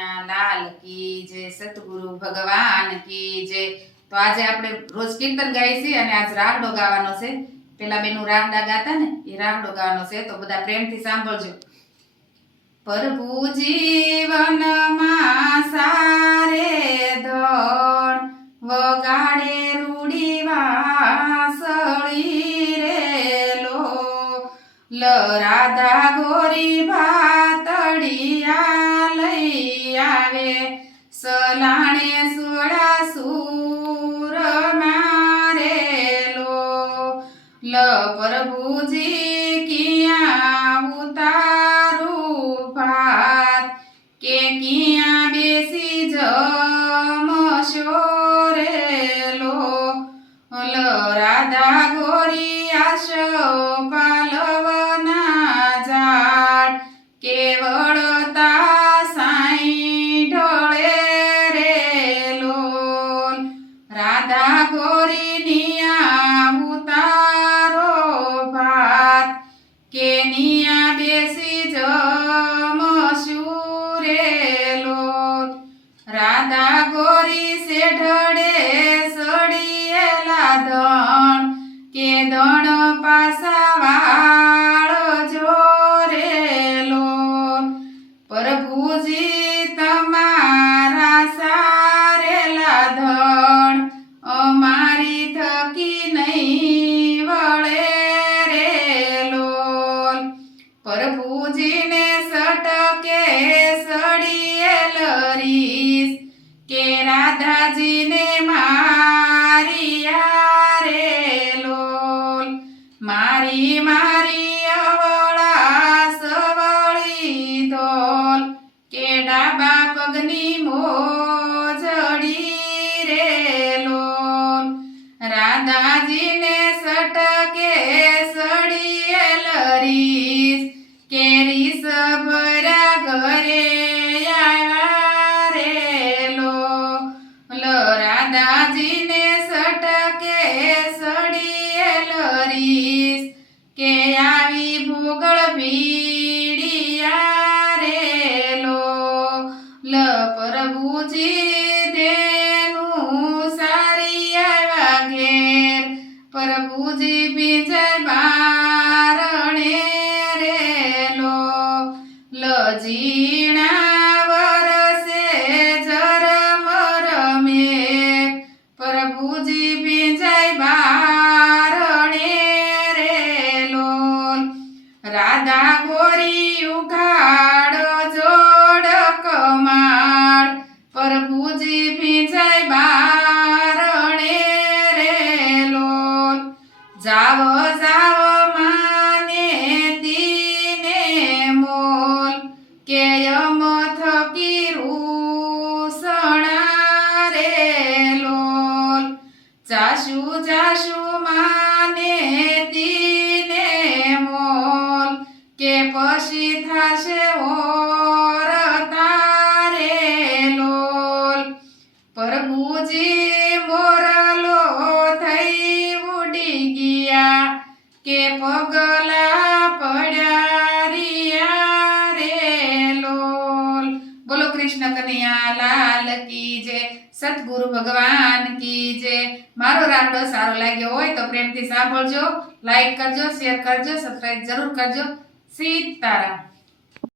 કનૈયા લાલ કી જય, સતગુરુ ભગવાન કી જય। તો આજે આપણે રોજ કીર્તન ગાઈએ છીએ અને આજ રાગડો ગાવાનો છે। પેલા બેનું રાગડા ગાતા ને એ રાગડો ગાવાનો છે, તો બધા પ્રેમથી સાંભળજો। પ્રભુ જીવનમાં સારે ધણ વગાડે રૂડી વાસળી રે લો રાધા ગોરી ભાતડિયા લઈ આવે સલાણે સુડા સુર મારે લો પ્રભુજી કિયા ઉતારું ભાત કે કિયા બેસી જમશો રે લો રાધા ગોરી આશો પાલવના ઝાડ કેવળતા સાઈ ઢોળે રે લોલ રાધા ગોરી નિયા ઉતારો ભાત કે નિયા બેસી જમશું રે લોલ રાધા ગોરી શેઢડે સડિયેલા ધણ કે દણ પાસા વાળ જોરે લોલ પ્રભુજી તમારા સારેલા ધણ અમારી થકી નહીં વળે રે લોલ પ્રભુજીને સટકે સડિયેલ રીસ કે રાધાજીને મારિયા રે લોલ મારી મારી અવળા સવળી ધોલ કે ડાબા પગની મોજડી રે લોલ રાધાજીને સટકે સડિયેલ રીસ કે રીસ ભર્યા ઘરે આવ્યા રે લોલ રાધાજીને સટકે સડિયેલ રીસ કે આવી ભૂગળ ભીડિયા રે લોલ પ્રભુજી દેનું સારી આવ્યા ઘેર પ્રભુજી બીજે બારણે રે લોલ જીણા વરસે જરમર મેઘ પ્રભુજી બીજે બારણે રે લોલ રાધા ગોરી ઉઘાડ જોડ કમાડ પ્રભુજી બીજે બારણે રે લોલ જાવ જાવ માને તીને મોલ કે યમ થકી રૂસણા રે લોલ જાશુ જાશુ માને તીને મોલ કે પછી થાશે ઓર તારે લોલ પ્રભુજી મોરલો થઈ ઉડી ગયા કે પગલા પડ્યા રિયા રે લોલ। બોલો કૃષ્ણ કનૈયા લાલ કી જય, સતગુરુ ભગવાન કી જય। મારો રાગડો સારો લાગ્યો હોય તો પ્રેમથી સાંભળજો, લાઈક કરજો, શેર કરજો, સબસ્ક્રાઇબ જરૂર કરજો। સીતારામ।